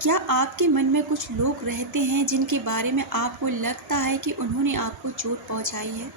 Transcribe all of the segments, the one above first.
क्या आपके मन में कुछ लोग रहते हैं जिनके बारे में आपको लगता है कि उन्होंने आपको चोट पहुंचाई है,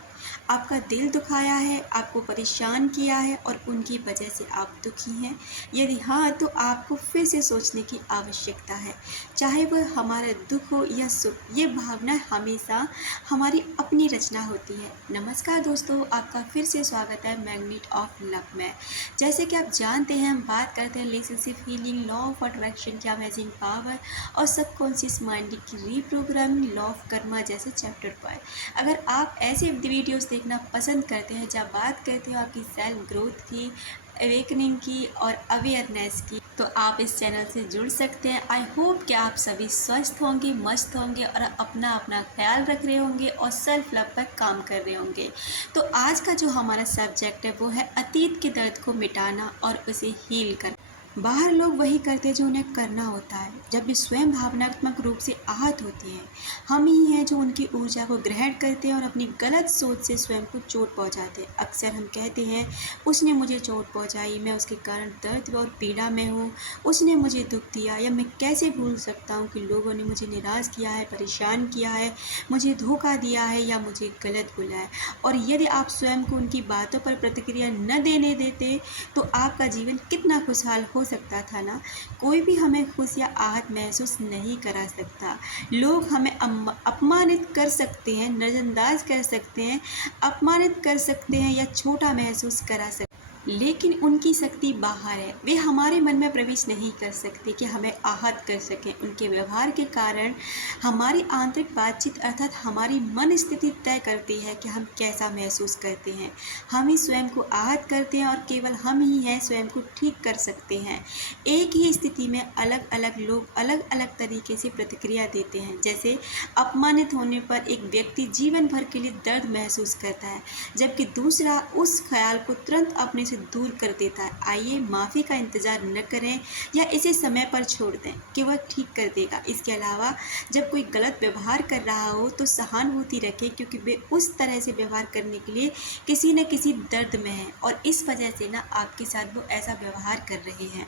आपका दिल दुखाया है, आपको परेशान किया है और उनकी वजह से आप दुखी हैं? यदि हाँ, तो आपको फिर से सोचने की आवश्यकता है। चाहे वह हमारा दुख हो या सुख, ये भावना हमेशा हमारी अपनी रचना होती है। नमस्कार दोस्तों, आपका फिर से स्वागत है मैग्नेट ऑफ लव में। जैसे कि आप जानते हैं, हम बात करते हैं relationship healing, law of attraction की अमेजिंग पावर और सबकॉन्शियस माइंड की रीप्रोग्रामिंग, लॉ ऑफ कर्मा जैसे चैप्टर पर। अगर आप ऐसे वीडियोस देखना पसंद करते हैं जब बात करते हो आपकी सेल्फ ग्रोथ की, अवेकनिंग की और अवेयरनेस की, तो आप इस चैनल से जुड़ सकते हैं। आई होप कि आप सभी स्वस्थ होंगे, मस्त होंगे और अपना अपना ख्याल रख रहे होंगे और सेल्फ लव पर काम कर रहे होंगे। तो आज का जो हमारा सब्जेक्ट है वो है अतीत के दर्द को मिटाना और उसे हील करना। बाहर लोग वही करते हैं जो उन्हें करना होता है, जब भी स्वयं भावनात्मक रूप से आहत होती हैं। हम ही हैं जो उनकी ऊर्जा को ग्रहण करते हैं और अपनी गलत सोच से स्वयं को चोट पहुंचाते हैं। अक्सर हम कहते हैं, उसने मुझे चोट पहुंचाई, मैं उसके कारण दर्द और पीड़ा में हूँ, उसने मुझे दुख दिया, या मैं कैसे भूल सकता हूँ कि लोगों ने मुझे निराश किया है, परेशान किया है, मुझे धोखा दिया है या मुझे गलत बोला है। और यदि आप स्वयं को उनकी बातों पर प्रतिक्रिया न देने देते तो आपका जीवन कितना खुशहाल हो सकता था ना। कोई भी हमें खुश या आहत महसूस नहीं करा सकता। लोग हमें अपमानित कर सकते हैं, नज़रअंदाज कर सकते हैं, अपमानित कर सकते हैं या छोटा महसूस करा सकते हैं, लेकिन उनकी शक्ति बाहर है। वे हमारे मन में प्रवेश नहीं कर सकते कि हमें आहत कर सकें। उनके व्यवहार के कारण हमारी आंतरिक बातचीत अर्थात हमारी मन स्थिति तय करती है कि हम कैसा महसूस करते हैं। हम ही स्वयं को आहत करते हैं और केवल हम ही हैं स्वयं को ठीक कर सकते हैं। एक ही स्थिति में अलग अलग लोग अलग अलग तरीके से प्रतिक्रिया देते हैं। जैसे अपमानित होने पर एक व्यक्ति जीवन भर के लिए दर्द महसूस करता है, जबकि दूसरा उस ख्याल को तुरंत अपने से दूर कर देता है। आइए माफ़ी का इंतज़ार न करें या इसे समय पर छोड़ दें कि वह ठीक कर देगा। इसके अलावा जब कोई गलत व्यवहार कर रहा हो तो सहानुभूति रखें, क्योंकि वे उस तरह से व्यवहार करने के लिए किसी न किसी दर्द में हैं और इस वजह से ना आपके साथ वो ऐसा व्यवहार कर रहे हैं।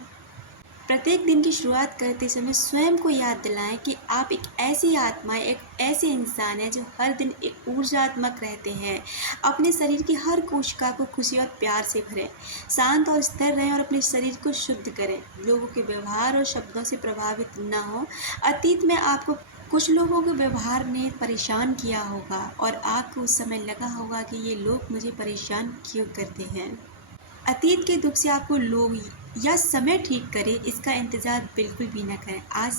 प्रत्येक दिन की शुरुआत करते समय स्वयं को याद दिलाएं कि आप एक ऐसी आत्मा, एक ऐसे इंसान हैं जो हर दिन एक ऊर्जात्मक रहते हैं। अपने शरीर की हर कोशिका को खुशी और प्यार से भरें, शांत और स्थिर रहें और अपने शरीर को शुद्ध करें। लोगों के व्यवहार और शब्दों से प्रभावित न हो। अतीत में आपको कुछ लोगों के व्यवहार ने परेशान किया होगा और आपको उस समय लगा होगा कि ये लोग मुझे परेशान क्यों करते हैं। अतीत के दुख से आपको लोग या समय ठीक करे, इसका इंतज़ार बिल्कुल भी न करें। आज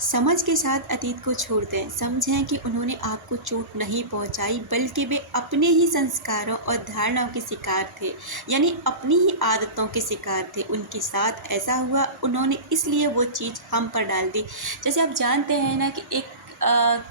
समझ के साथ अतीत को छोड़ दें। समझें कि उन्होंने आपको चोट नहीं पहुंचाई, बल्कि वे अपने ही संस्कारों और धारणाओं के शिकार थे, यानी अपनी ही आदतों के शिकार थे। उनके साथ ऐसा हुआ, उन्होंने इसलिए वो चीज़ हम पर डाल दी। जैसे आप जानते हैं ना कि एक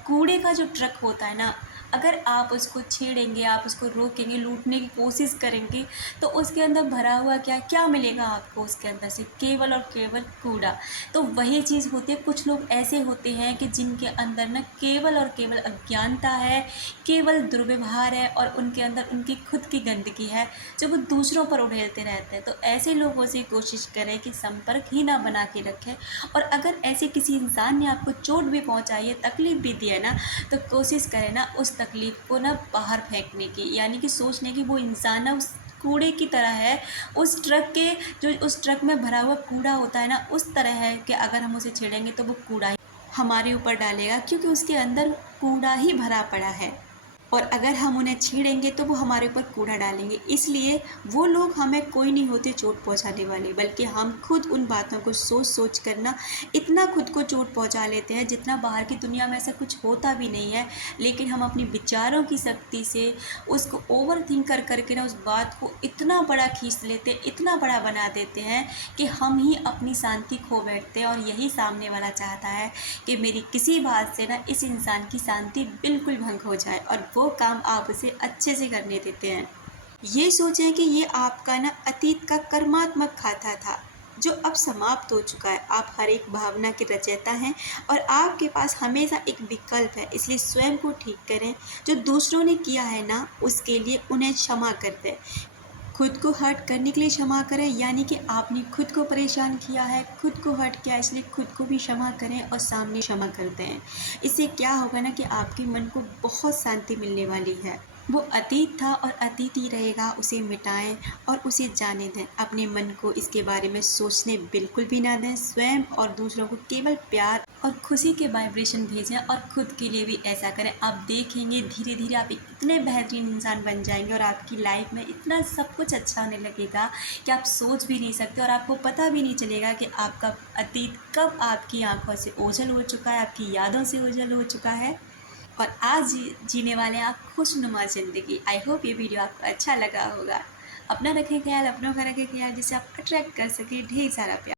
कूड़े का जो ट्रक होता है ना, अगर आप उसको छेड़ेंगे, आप उसको रोकेंगे, लूटने की कोशिश करेंगे, तो उसके अंदर भरा हुआ क्या क्या मिलेगा आपको? उसके अंदर से केवल और केवल कूड़ा। तो वही चीज़ होती है, कुछ लोग ऐसे होते हैं कि जिनके अंदर न केवल और केवल अज्ञानता है, केवल दुर्व्यवहार है और उनके अंदर उनकी खुद की गंदगी है जो वो दूसरों पर उड़ेलते रहते हैं। तो ऐसे लोगों से कोशिश करें कि संपर्क ही ना बना के रखें। और अगर ऐसे किसी इंसान ने आपको चोट भी पहुंचाई है, तकलीफ़ भी दी है ना, तो कोशिश करें ना उस तकलीफ़ को ना बाहर फेंकने की, यानी कि सोचने की वो इंसान ना उस कूड़े की तरह है, उस ट्रक के जो उस ट्रक में भरा हुआ कूड़ा होता है ना, उस तरह है कि अगर हम उसे छेड़ेंगे तो वो कूड़ा ही हमारे ऊपर डालेगा, क्योंकि उसके अंदर कूड़ा ही भरा पड़ा है। और अगर हम उन्हें छेड़ेंगे तो वो हमारे ऊपर कूड़ा डालेंगे। इसलिए वो लोग हमें कोई नहीं होते चोट पहुंचाने वाले, बल्कि हम खुद उन बातों को सोच सोच कर ना इतना खुद को चोट पहुंचा लेते हैं जितना बाहर की दुनिया में ऐसा कुछ होता भी नहीं है। लेकिन हम अपनी विचारों की शक्ति से उसको ओवर थिंक कर करके ना उस बात को इतना बड़ा खींच लेते, इतना बड़ा बना देते हैं कि हम ही अपनी शांति खो बैठते हैं। और यही सामने वाला चाहता है कि मेरी किसी बात से ना इस इंसान की शांति बिल्कुल भंग हो जाए और वो काम आप उसे अच्छे से करने देते हैं। ये सोचें कि ये आपका ना अतीत का कर्मात्मक खाता था जो अब समाप्त हो चुका है। आप हर एक भावना के रचयिता हैं और आपके पास हमेशा एक विकल्प है। इसलिए स्वयं को ठीक करें। जो दूसरों ने किया है ना, उसके लिए उन्हें क्षमा कर दें। खुद को हर्ट करने के लिए क्षमा करें, यानी कि आपने खुद को परेशान किया है, खुद को हर्ट किया, इसलिए खुद को भी क्षमा करें और सामने क्षमा करते हैं। इससे क्या होगा ना कि आपके मन को बहुत शांति मिलने वाली है। वो अतीत था और अतीत ही रहेगा, उसे मिटाएं और उसे जाने दें। अपने मन को इसके बारे में सोचने बिल्कुल भी ना दें। स्वयं और दूसरों को केवल प्यार और खुशी के वाइब्रेशन भेजें और खुद के लिए भी ऐसा करें। आप देखेंगे धीरे धीरे आप इतने बेहतरीन इंसान बन जाएंगे और आपकी लाइफ में इतना सब कुछ अच्छा होने लगेगा कि आप सोच भी नहीं सकते और आपको पता भी नहीं चलेगा कि आपका अतीत कब आपकी आंखों से ओझल हो चुका है, आपकी यादों से ओझल हो चुका है और आज जीने वाले हैं आप खुशनुमा ज़िंदगी। आई होप ये वीडियो आपको अच्छा लगा होगा। अपना रखें ख्याल, अपनों का रखें ख्याल, जिससे आप अट्रैक्ट कर सकें ढेर सारा प्यार।